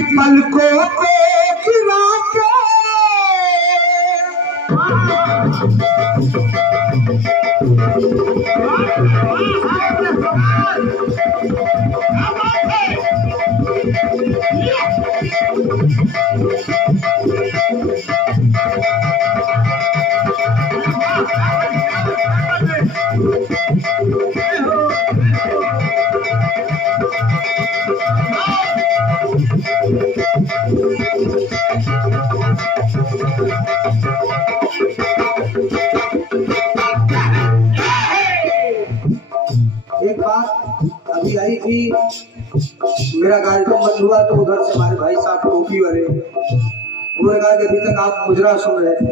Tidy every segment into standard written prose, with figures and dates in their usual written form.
पलकों को गिरा के एक बात अभी आई थी, मेरा कार्यक्रम बंद हुआ तो उधर से हमारे भाई साहब टोपी वाले उन्होंने कहा कि अभी तक आप मुजरा सुन रहे थे।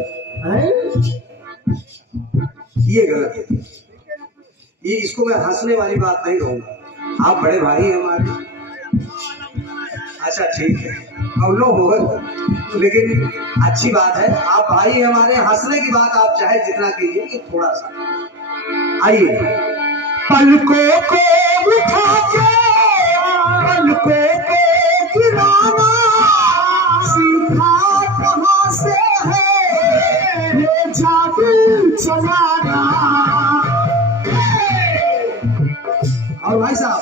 ये गलत है, ये इसको मैं हंसने वाली बात नहीं कहूँगा। आप बड़े भाई हैं हमारे, अच्छा ठीक है अब लो हो, लेकिन अच्छी बात है आप भाई हैं हमारे। हंसने की बात आप चाहे जितना कीजिए, कि थोड़ा सा आइए। पलकों को उठा के पलकों को गिराना सीखा कहाँ से है ये जादू चलाना। और भाई साहब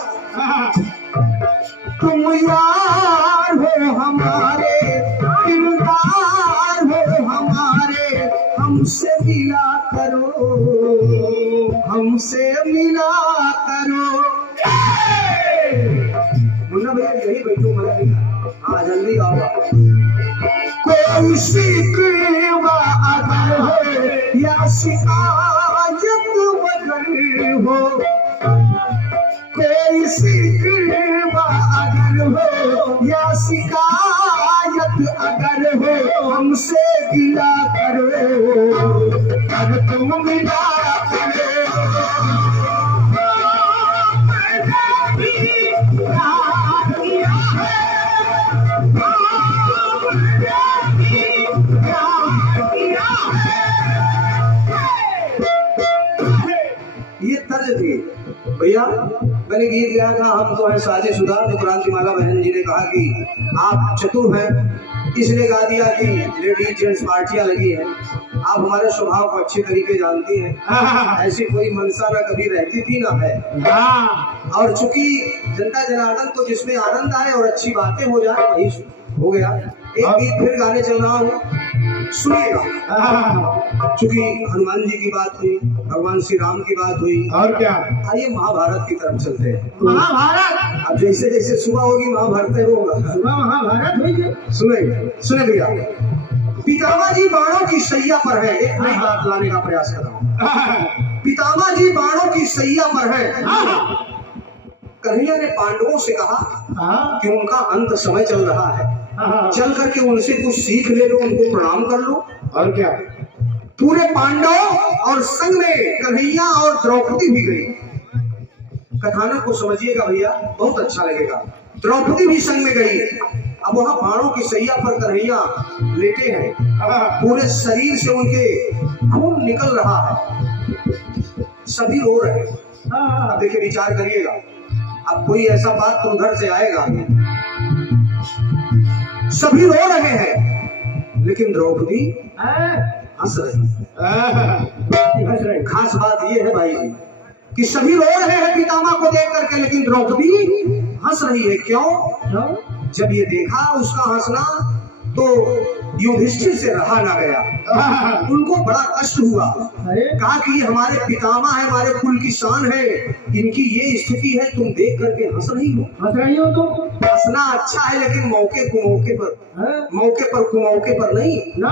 तुम यार हो हमारे, दिलदार हो हमारे, हमसे मिला करो, हमसे मिला करो। मुन्ना भैया यही बैठो, मजा हाँ जल्दी आओ। कोई शिकवा अगर हो या शिकायत अगर हो, कोई शिकवा अगर हो या शिकायत अगर हो, हमसे गिला करो, अगर तुम मिला करो। ये तर्ज थी भैया, मैंने गीत गाया था हम तो है शादीशुदा, तो क्रांतिमाला बहन जी ने कहा कि आप चतुर हैं, इसलिए गा दिया कि लेडीज जेंट्स पार्टियां लगी हैं। आप हमारे स्वभाव को अच्छी तरीके जानती हैं, ऐसी कोई मनसा ना कभी रहती थी ना है। और चूंकि जनता जनार्दन को जिसमें आनंद आए और अच्छी बातें हो जाए वही हो गया। एक गीत फिर गाने चल रहा हूँ, सुनिएगा। चूंकि हनुमान जी की बात हुई, भगवान श्री राम की बात हुई, और क्या, आइए महाभारत की तरफ चलते हैं। महाभारत अब जैसे जैसे सुबह होगी महाभारत होगा, सुबह महाभारत होगी। सुने भैया, पितामह जी बाणों की सैया पर है। एक नई बात लाने का प्रयास कर रहा हूँ। पितामह जी बाणों की सैया पर है। कन्हैया ने पांडवों से कहा कि उनका अंत समय चल रहा है, चल करके उनसे कुछ सीख ले लो, उनको प्रणाम कर लो। और क्या, पूरे पांडव और संग में कन्हैया और द्रौपदी भी गई। कथानक को समझिएगा भैया, बहुत अच्छा लगेगा। द्रौपदी भी संग में गई। अब वहां बाणों की सैया पर कन्हैया लेटे हैं, पूरे शरीर से उनके खून निकल रहा है, सभी रो रहे हैं। अब देखिए विचार करिएगा, अब कोई ऐसा बात तो उधर से आएगा, सभी रो रहे हैं लेकिन द्रौपदी हंस रही। खास बात ये है भाई जी कि सभी रो रहे हैं पितामह को देख करके, लेकिन द्रौपदी हंस रही है। क्यों? जब ये देखा उसका हंसना तो युधिष्ठिर से रहा ना गया, उनको बड़ा कष्ट हुआ। कहा कि ये हमारे पितामह है, हमारे कुल की शान है, इनकी ये स्थिति है, तुम देख करके हंस रही हो। तुम हंसना अच्छा है, लेकिन मौके कुमौके पर कुमौके पर नहीं ना।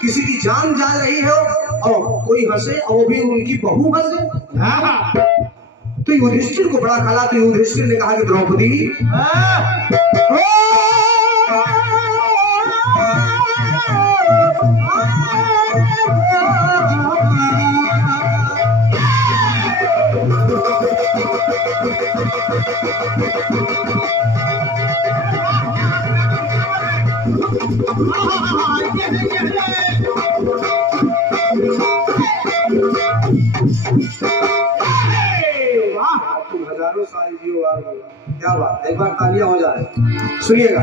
किसी की जान जा रही है और कोई हंसे, और भी उनकी बहू हंसे, तो युधिष्ठिर को बड़ा खला। तो युधिष्ठिर ने कहा कि द्रौपदी हजारों साल जियो। क्या बात, एक बार तालियां हो जाए। सुनिएगा,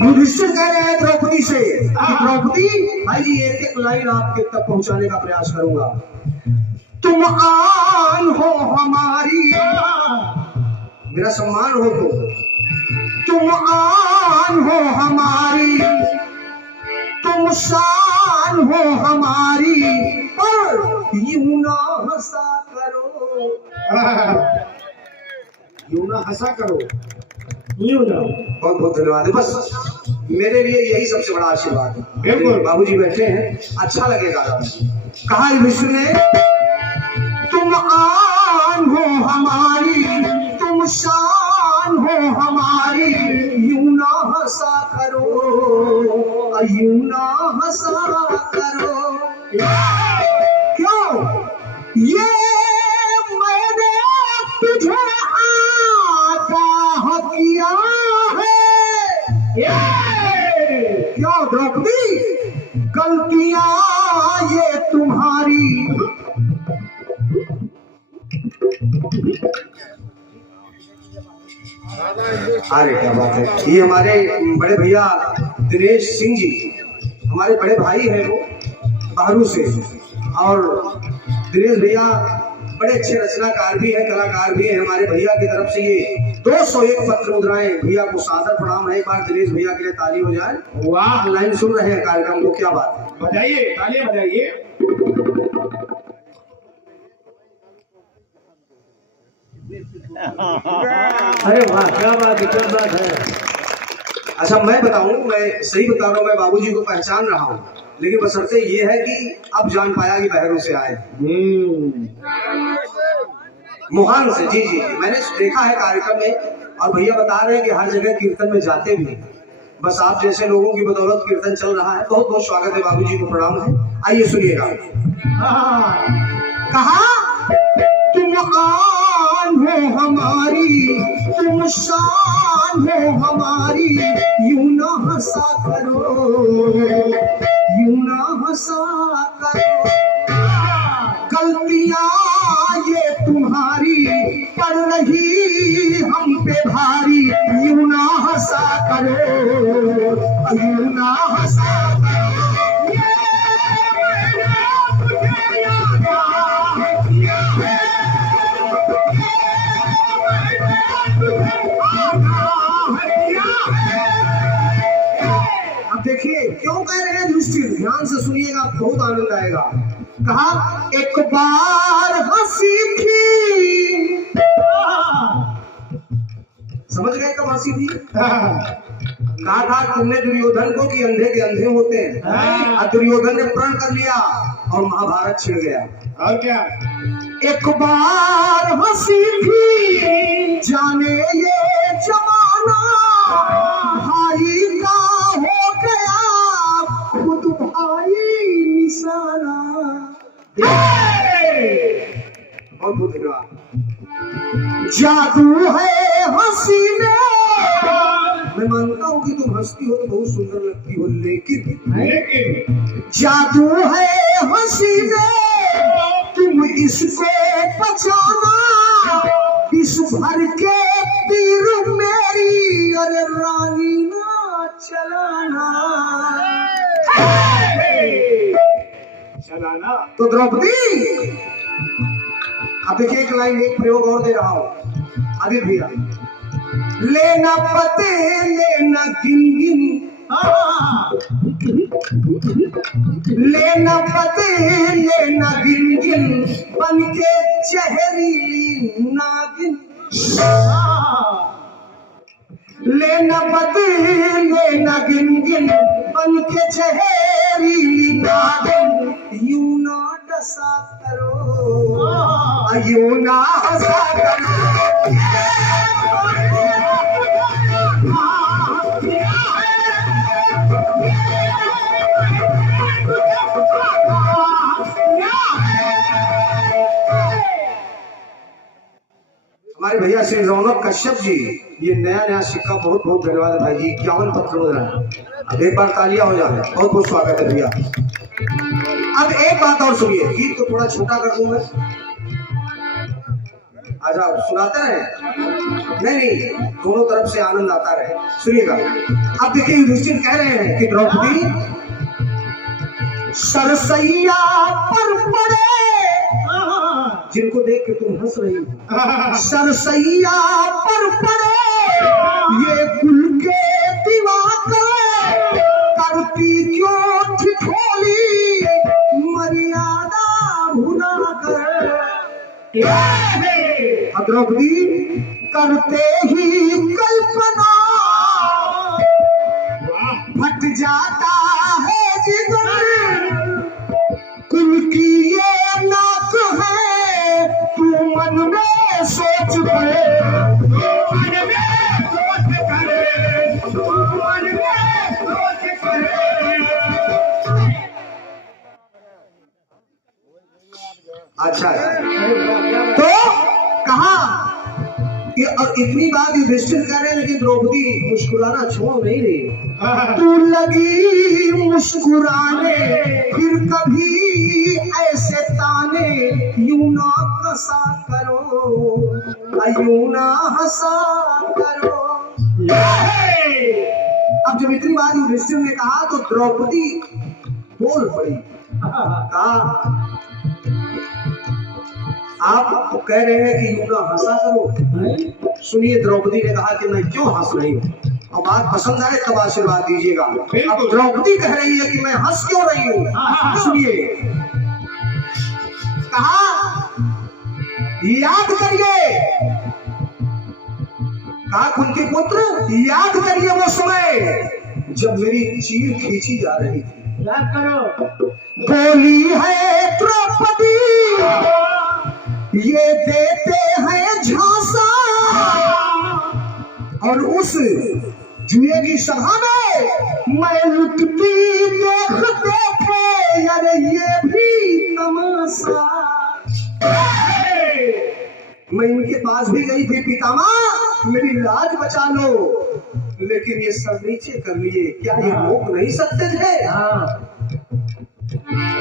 युधिष्ठिर कह रहे हैं द्रौपदी से, द्रौपदी भाई जी एक एक लाइन आपके तक पहुंचाने का प्रयास करूंगा। तुम आन हो हमारी, मेरा सम्मान हो तुम आन हो हमारी, तुम शान हो हमारी, पर यूं ना हंसा करो, यूं ना हंसा करो, यूं ना। बहुत बहुत धन्यवाद है, बस मेरे लिए यही सबसे बड़ा आशीर्वाद है। बिल्कुल बाबूजी बैठे हैं, अच्छा लगेगा। कहा विष्णु ने, तुम आन हो हमारी, तुम शान हो हमारी, यूं ना हंसा करो, यूं ना हंसा करो। क्यों? ये मैंने तुझे आगाह किया है। क्यों द्रौपदी? गलतियां ये तुम्हारी, अरे क्या बात है। ये हमारे बड़े भैया दिनेश सिंह जी, हमारे बड़े भाई हैं, वो बहरू से, और दिनेश भैया बड़े अच्छे रचनाकार भी हैं, कलाकार भी हैं। हमारे भैया की तरफ से ये 201 पत्र मुद्राएं भैया को सादर प्रणाम है। एक बार दिनेश भैया के लिए ताली हो जाए। वाह, ऑनलाइन सुन रहे हैं कार्यक्रम को, क्या बात है, बजाइए तालियां बजाइए। अरे वाह, क्या बात है, क्या बात है। अच्छा मैं बताऊं, मैं सही बता रहा हूं, मैं बाबूजी को पहचान रहा हूं, लेकिन बशर्ते ये है कि अब जान पाया कि बहरों से आए, मुहान से। जी जी जी, मैंने देखा है कार्यक्रम में, और भैया बता रहे हैं कि हर जगह कीर्तन में जाते भी हैं। बस आप जैसे लोगों की बदौलत कीर्तन चल रहा है। बहुत बहुत स्वागत है, बाबूजी को प्रणाम है। आइए सुनिएगा। कहा तुम आन हो हमारी, तुम शान हो हमारी, यूं ना हंसा करो, यूं ना हंसा करो। गलतियां ये तुम्हारी, पड़ रही हम पे भारी, यूं ना हंसा करो, यूं ना हंसा करो। अब देखिए क्यों कह रहे हैं युधिष्ठिर, ध्यान से सुनिएगा, बहुत आनंद आएगा। कहा एक बार हंसी थी, समझ गए कब हंसी थी? कहा था तुमने दुर्योधन को कि अंधे के अंधे होते हैं, दुर्योधन ने प्रण कर लिया और महाभारत छिड़ गया। और क्या? एक बार हंसी थी, जाने ये जमाना भाई का हो गया, खुद भाई निशाना। बहुत बहुत धन्यवाद। जादू है हंसी में, मैं मानता हूँ कि तुम हंसती हो तो बहुत सुंदर लगती हो, लेकिन जादू है हंसी में, तुम इसको बचाना, इस भर के तीर मेरी, अरे रानी ना चलाना, चलाना। तो द्रौपदी, अब देखिए एक लाइन, एक प्रयोग और दे रहा हूं आदित्य भैया। लेना पते लेना गिन गिन, लेना पते लेना गिन गिन, बन के चेहरीली नागिन। लेना पते लेना गिन गिन, बन के चेहरीली नागिन, यूं ना डसा करो, यूं ना हंसा करो। हमारे भैया श्री रौनक कश्यप जी, ये नया नया सिक्का, बहुत बहुत धन्यवाद है भाई जी। 51 पत्र मुद्रा है। अब एक बार तालियां हो जाए, बहुत बहुत स्वागत है भैया। अब एक बात और सुनिए, गीत को थोड़ा छोटा कर दूंगा। अच्छा सुनाते रहे, नहीं दोनों तरफ से आनंद आता रहे। सुनिएगा, अब देखिए युधिष्ठिर कह रहे हैं कि द्रौपदी सरसैया पर पड़े, जिनको देख के तुम हंस रही हो, सरसैया पर पड़े ये कुल के दिवाकर, करती क्यों ठिठोली मर्यादा भुला कर। द्रौपदी करते ही कल्पना फट जाता है जिगर, कुल की ये नाक है तू मन में सोच कर, मन में सोच कर, मन में सोच कर। अच्छा तो कहा और इतनी बात युधिष्ठिर कह रहे हैं, लेकिन द्रौपदी मुस्कुराना छोड़ नहीं रही। तू लगी मुस्कुराने फिर कभी ऐसे ताने, यूं ना कसा करो यूं ना हंसा करो। अब जब इतनी बात युधिष्ठिर ने कहा तो द्रौपदी बोल पड़ी, कहा आप कह रहे हैं कि यूं ना हंसा करो। सुनिए, द्रौपदी ने कहा कि मैं क्यों हंस रही हूँ, और बात पसंद आए तब आशीर्वाद दीजिएगा। अब द्रौपदी कह रही है कि मैं हंस क्यों रही हूँ। सुनिए, कहा याद करिए, कहा कुंती पुत्र याद करिए वो समय जब मेरी चीर खींची जा रही थी। याद करो, बोली है द्रौपदी ये देते हैं झांसा, और उस जुए की सभा में मैं लुटती देख देखे, अरे ये भी तमाशा। मैं इनके पास भी गई थी, पितामह मेरी लाज बचा लो, लेकिन ये सब नीचे कर लिए, क्या ये रोक नहीं सकते थे।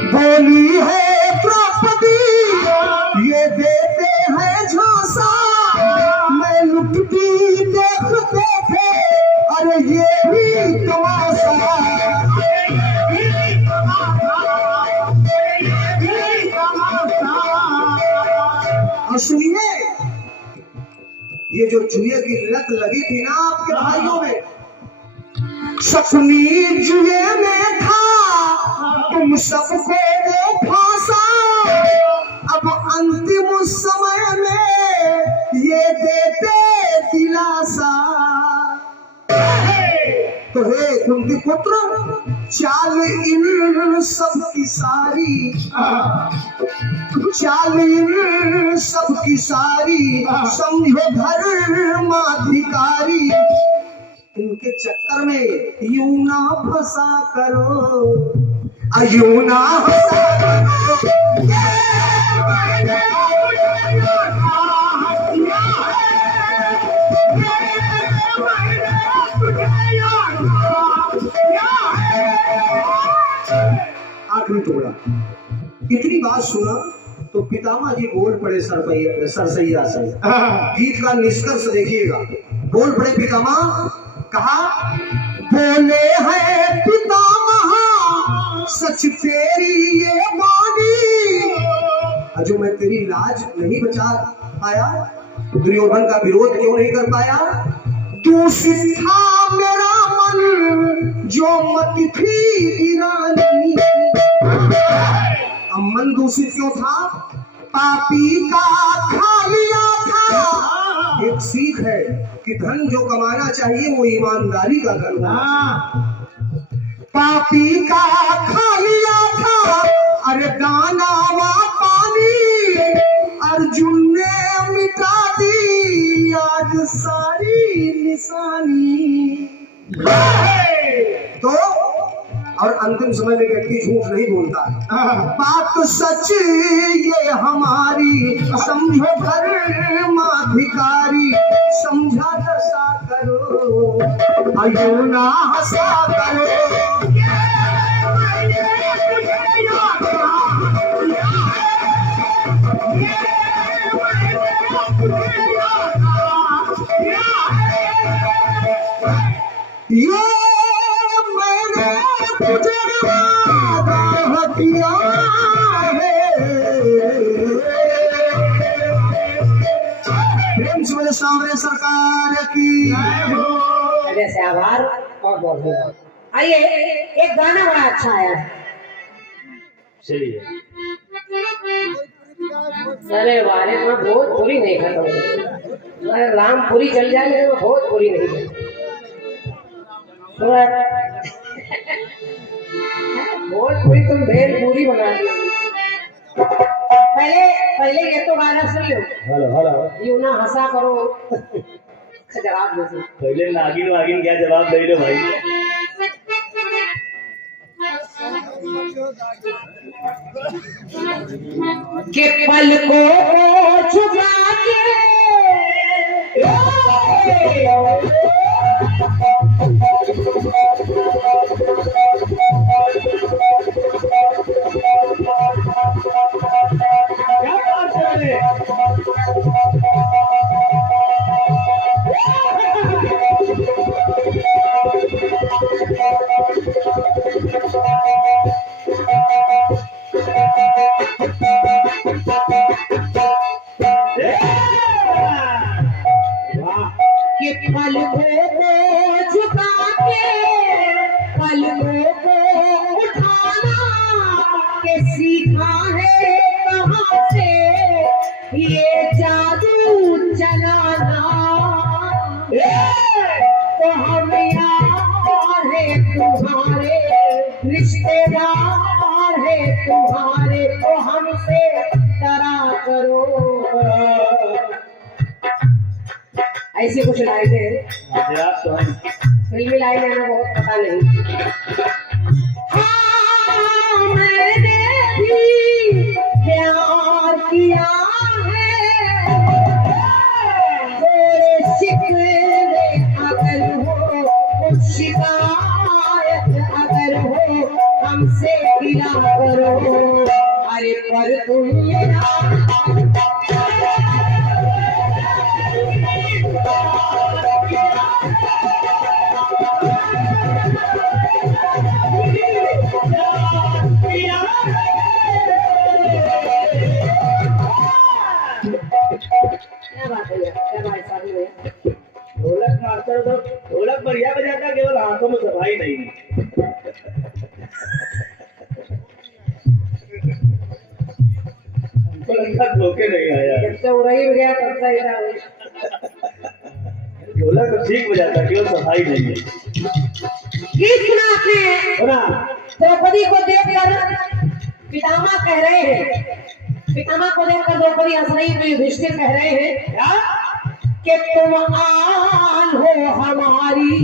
बोली है द्रौपदी ये देते हैं झांसा, मैं लुटती देखते थे, अरे ये भी तमाशा। और सुनिए, ये जो जुए की लत लगी थी ना आपके भाइयों में, सपनी जुए में था तुम सबको वो फांसा, अब अंतिम समय में ये देते दिलासा। तो हे कुंती पुत्र चाल इन सब की सारी, चाल इन सब की सारी समझो धर्माधिकारी, इनके चक्कर में यूं ना फंसा करो यूं ना फंसा करो। आखिरी टुकड़ा, इतनी बात सुना तो पितामह जी बोल पड़े सरसैया से। गीत का निष्कर्ष देखिएगा, बोल पड़े पितामह, कहा बोले हैं पितामह सच तेरी ये वाणी, जो मैं तेरी लाज नहीं बचा पाया, दुर्योधन का विरोध क्यों नहीं कर पाया, दूषित था मेरा मन जो मत थी ईरानी। मन दूषित क्यों था, पापी का खा लिया था। एक सीख है कि धन जो कमाना चाहिए वो ईमानदारी का धन हो। पापी का खा लिया था, अरे दाना व पानी अर्जुन ने मिटा दी आज सारी निशानी। तो और अंतिम समय में व्यक्ति झूठ नहीं बोलता है, बात सच ये हमारी, समझो धर्माधिकारी, समझा दशा करो यूं ना हंसा करो। ये मैंने तुझे वादा किया है। प्रेम से मेरे सामने सरकार की जैसे आभार और बहुत बहुत। आइए एक गाना बड़ा अच्छा आया है। चलिए। अरे वारे मैं भोजपुरी नहीं खाता हूँ। मैं रामपुरी चल जाए लेकिन मैं भोजपुरी नहीं खाता। भोजपुरी तुम भेलपुरी बना दी। पहले पहले ये तो गाना सुन लो। Hello hello. यूं ना हंसा करो। जवाब दो। पहले नागिन वागिन क्या जवाब दे लो भाई। के पलकों को छुपा के क्या बात है? कि पलकों को झुका के पलकों को उठाना के सीखा है कहाँ से ये जादू चलाना। तो हम यार है तुम्हारे रिश्तेदार है तुम्हारे तो हमसे डरा करो। ऐसी कुछ लाइनें तो हम फिल्मी लाइनें ना बहुत पता नहीं। हाँ मैंने भी प्यार किया है तेरे शिकवे अगर हो कुछ शिकायत अगर हो हमसे गिला करो। अरे पर तुम ढोलक मास्टर तो ढोलक बढ़िया बजाता, केवल हाथों में सफाई नहीं। हमको लगा धोखे नहीं आया। जब से उड़ाई गया तब से इधर हुई। ढोलक तो ठीक बजाता, केवल सफाई नहीं है। गीत सुना आपने सुना। द्रौपदी को देखकर पितामह कह रहे हैं, पितामह को देखकर द्रौपदी हंस रही है। युधिष्ठिर कह रहे हैं कि तुम आन हो हमारी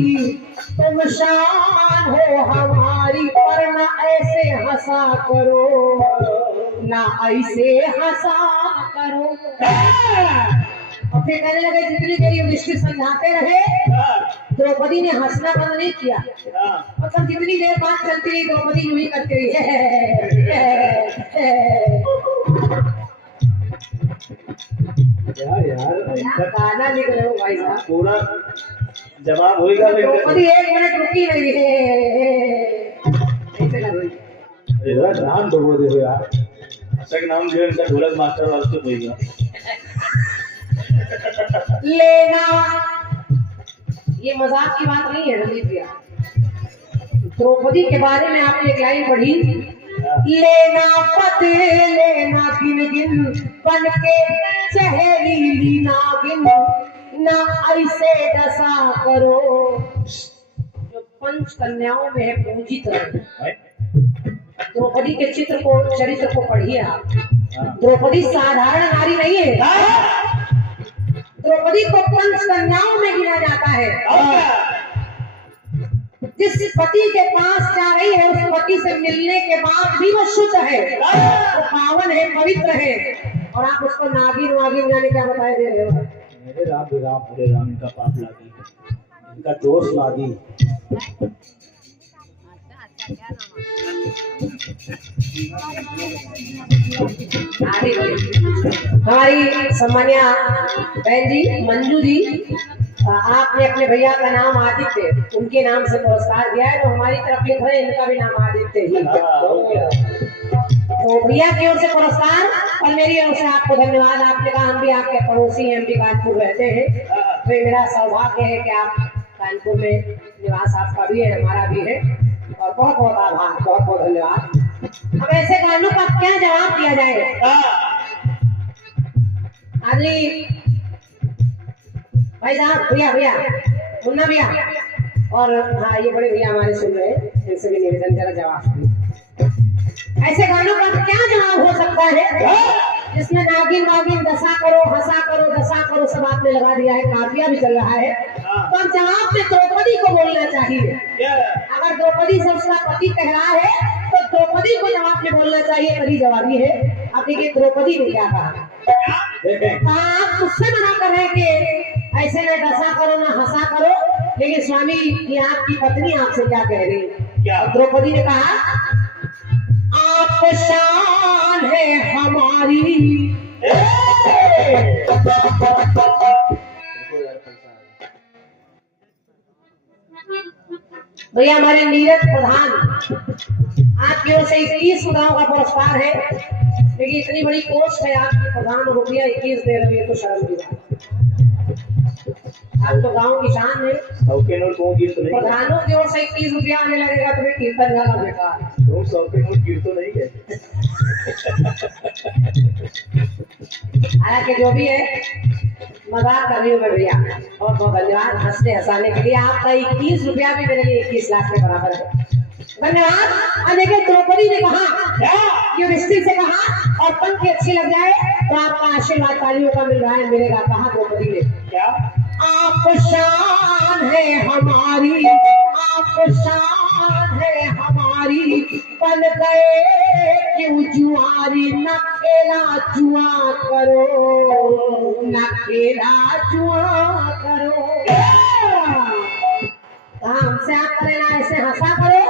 तुम शान हो हमारी पर ना ऐसे हंसा करो ना ऐसे हंसा करो। और फिर कहने लगे जितनी देर युधिष्ठिर समझाते रहे द्रौपदी ने हंसना बंद नहीं किया। मतलब जितनी देर बात चलती रही द्रौपदी यूं ही करती रही। यार गाना लिख रहे हो भाई साहब। पूरा जवाब होएगा। द्रौपदी 1 मिनट रुकी नहीं है। ऐसे कर रही है। नाम तो वो देखो यार, असक नाम जो है इनका ढोलक मास्टर वाला तो होएगा। लेना ये मजाक की बात नहीं है रणदीप भैया। द्रौपदी के बारे में आपने एक लाइन पढ़ी, लेना पते लेना गिन गिन बन के चहेली नागिन ना ऐसे दशा करो। जो 5 कन्याओं में है पूजित द्रौपदी के चित्र को चरित्र को पढ़िए आप। द्रौपदी साधारण नारी नहीं है। द्रौपदी को 5 कन्याओं में गिना जाता है। जिस पति के पास जा रही है उस पति से मिलने के बाद भी वो शुद्ध है, वो पावन है, पवित्र है। और आप उसको नागिन वागिन जाने क्या बताए दे रहे हो। मेरे राम हरे राम, इनका पाप लागी, इनका दोष लागी। आगे हमारी सम्मान्य बहन जी मंजू जी, आपने अपने भैया का नाम आदित्य, उनके नाम से पुरस्कार दिया है, तो हमारी तरफ लिख रहे हैं इनका भी नाम आदित्य ही। तो भैया की ओर से पुरस्कार और मेरी ओर से आपको धन्यवाद। आपने कहा हम भी आपके पड़ोसी हैं, एमपी कानपुर रहते हैं, तो मेरा सौभाग्य है कि आप कानपुर में निवास आपका भी है, हमारा भी है, और बहुत बहुत आभार, बहुत बहुत धन्यवाद। अब ऐसे गानों का क्या जवाब दिया जाए? आदमी भाई साहब, भैया भैया मुन्ना भैया, और हाँ ये बड़े भैया हमारे सुन रहे हैं, इनसे भी निवेदन जरा जवाब सुनिए। ऐसे गानों का क्या जवाब हो सकता है जिसमें नागिन वागिन दशा करो दशा करो सब आपने लगा दिया है, काफिया भी चल रहा है, तो हम जवाब में द्रौपदी को बोलना चाहिए। अगर द्रौपदी से उसका पति कह रहा है तो द्रौपदी को जवाब में बोलना चाहिए, तभी जवाबी है। अब देखिए द्रौपदी ने क्या कहा, आप उससे मना कर रहे कि ऐसे न दशा करो न हंसा करो, लेकिन स्वामी ये आपकी पत्नी आपसे क्या कह रही है? द्रौपदी ने कहा आप शान है हमारी। भैया हमारे नीरज प्रधान, आपकी ओर से 21 मुद्राओं का पुरस्कार है, लेकिन इतनी बड़ी पोस्ट है आपकी, प्रधान रुपया 21 दे रहे हैं, तो शर्म की बात। आप तो गाँव की शान है, प्रधानों की ओर से 21 रुपया आने लगेगा तो फिर कीर्तन गाना बेकार। हालांकि जो भी है मजाक कर रही हूँ मैं भैया, बहुत बहुत धन्यवाद हंसने हंसाने के लिए। आपका 21 रुपया भी मेरे लिए 21 लाख के बराबर है, धन्यवाद। और देखिए द्रौपदी ने कहा, युधिष्ठिर से कहा, और पंक्ति अच्छी लग जाए तो आपका आशीर्वाद तालियों का मिल रहा है, मिलेगा। कहा द्रौपदी ने, क्या आप शान है हमारी, आप शान है हमारी, बन गए क्यों जुआरी, न खेला जुआ करो, न खेला जुआ करो। हमसे आप करेना, ऐसे हंसा करो।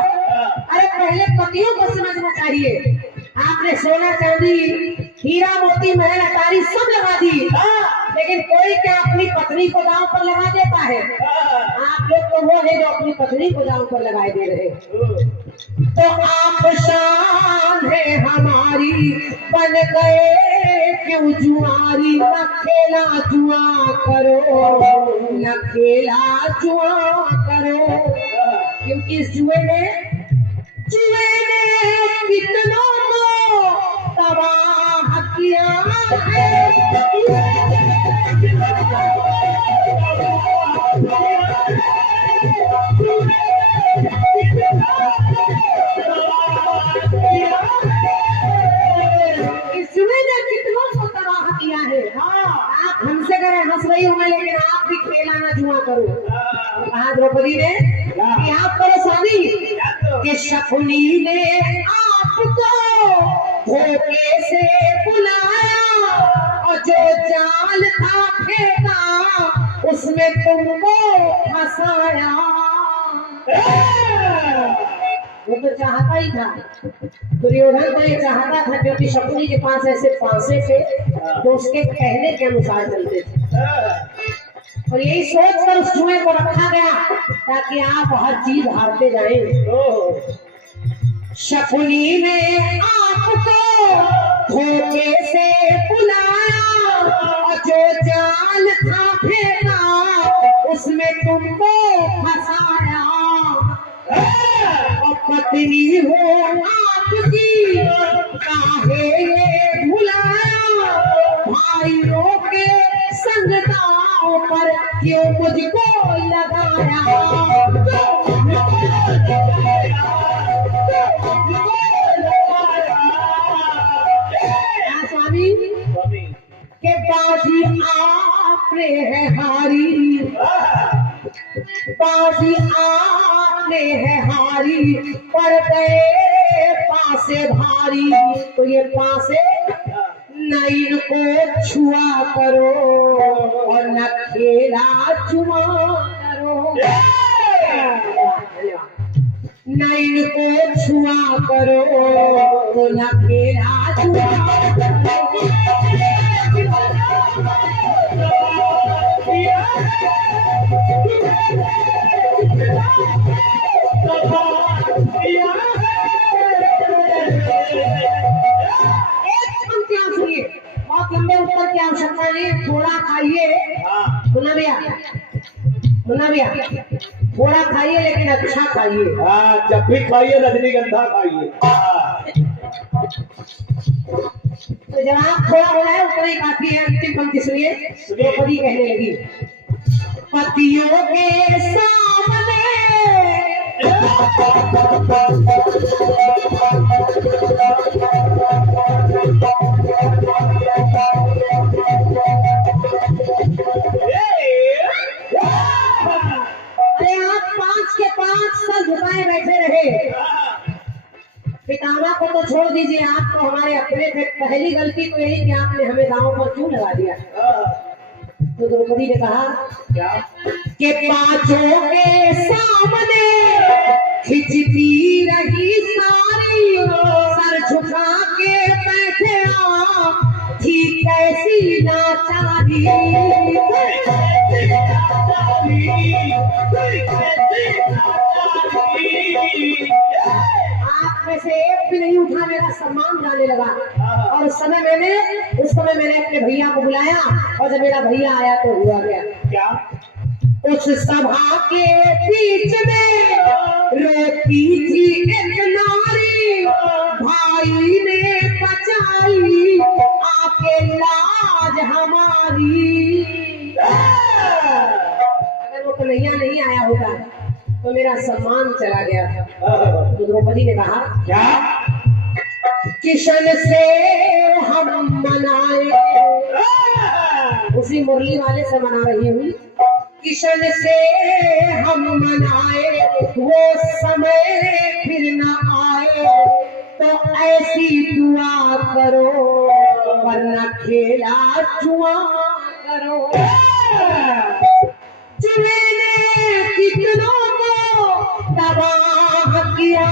अरे पहले पतियों को समझना चाहिए। आपने सोना चांदी हीरा मोती महल अटारी सब लगा दी, लेकिन कोई क्या अपनी पत्नी को दांव पर लगा देता है? आप लोग तो वो है जो अपनी पत्नी को दांव पर लगाए दे रहे। तो आप शान है हमारी, बन गए क्यों जुआरी, न खेला जुआ करो, न खेला जुआ करो। क्योंकि इस जुए ने कितनों को तबाह किया है। इस जुए ने कितनों को तबाह किया है। आप हमसे करें हंस रही हूँ मैं, लेकिन आप भी खेला ना जुआ करो। कहा द्रौपदी ने कि आप करो शादी, कि शकुनी ने आपको धोखे से बुलाया, और जो जाल था फेंका उसमें तुमको फंसाया। वो तो चाहता ही था, दुर्योधन तो ये चाहता था, क्योंकि शकुनी के पास ऐसे फांसे थे जो उसके कहने के अनुसार चलते थे, और यही सोच कर उस जुए को रखा गया ताकि आप हर चीज हारते जाएं। शकुनी ने आपको धोखे से बुलाया, और जो जाल था फेंका उसमें तुमको फंसाया। और पत्नी हो आपकी काहे ये भुलाया, भाई रोके संग दांव पर क्यों मुझको लगाया। स्वामी के बाजी आपने है हारी, बाजी आपने है हारी, पड़ गए पासे भारी। तो ये पासे न इनको छुआ करो, और न खेला जुआ करो, न इनको छुआ करो तो न खेला छुआ करो। बहुत लंबे उत्तर की आवश्यकता नहीं, थोड़ा खाइए। मुन्ना भैया थोड़ा खाइए लेकिन अच्छा खाइए। हाँ, जब भी खाइए रजनीगंधा खाइए। तो जब आप थोड़ा हो जाए उतना ही काफी है। अंतिम पंक्ति सुनिए। द्रौपदी कहने लगी, पतियों के सामने अरे आप 5 के 5 सर झुकाए बैठे रहे। पितामह को तो छोड़ दीजिए, आप तो हमारे अपने थे। पहली गलती तो यही कि आपने हमें दांव पर क्यों लगा दिया। तो द्रौपदी ने कहा क्या कि पांचों के सामने खिंचती रही सारी, सर झुका के बैठे थी कैसी नाचारी। आप में से एक भी नहीं उठा, मेरा सम्मान जाने लगा। और उस समय मैंने अपने भैया को बुलाया, और जब मेरा भैया आया तो हुआ क्या। उस सभा के बीच में रोती थी एक नारी, भाई ने बचाई आके लाज हमारी। अगर वो कन्हैया नहीं आया होगा तो मेरा सम्मान चला गया था। तो द्रौपदी ने कहा क्या किशन से हम मनाए, उसी मुरली वाले से मना रही हूँ। किशन से हम मनाए वो समय फिर न आए, तो ऐसी दुआ करो वरना खेला जुआ करो। चुने ने कितनों को तबाह किया,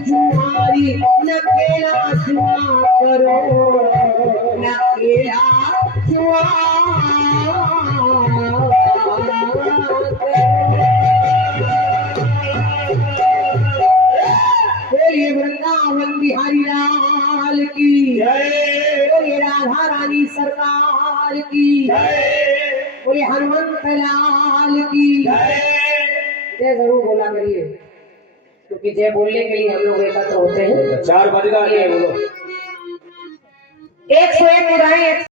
जुआरी न खेला जुआ करो, न खेला जुआ बोलिए वृंदावन बिहारी लाल की जय, बोलिए राधा रानी सरकार की जय, बोलिए हनुमंत लाल की जय। जरूर बोला करिए, क्योंकि जय बोलने के लिए हम लोग एकत्र होते हैं। 4 बज रहा है, बोलो। 101 मुराएं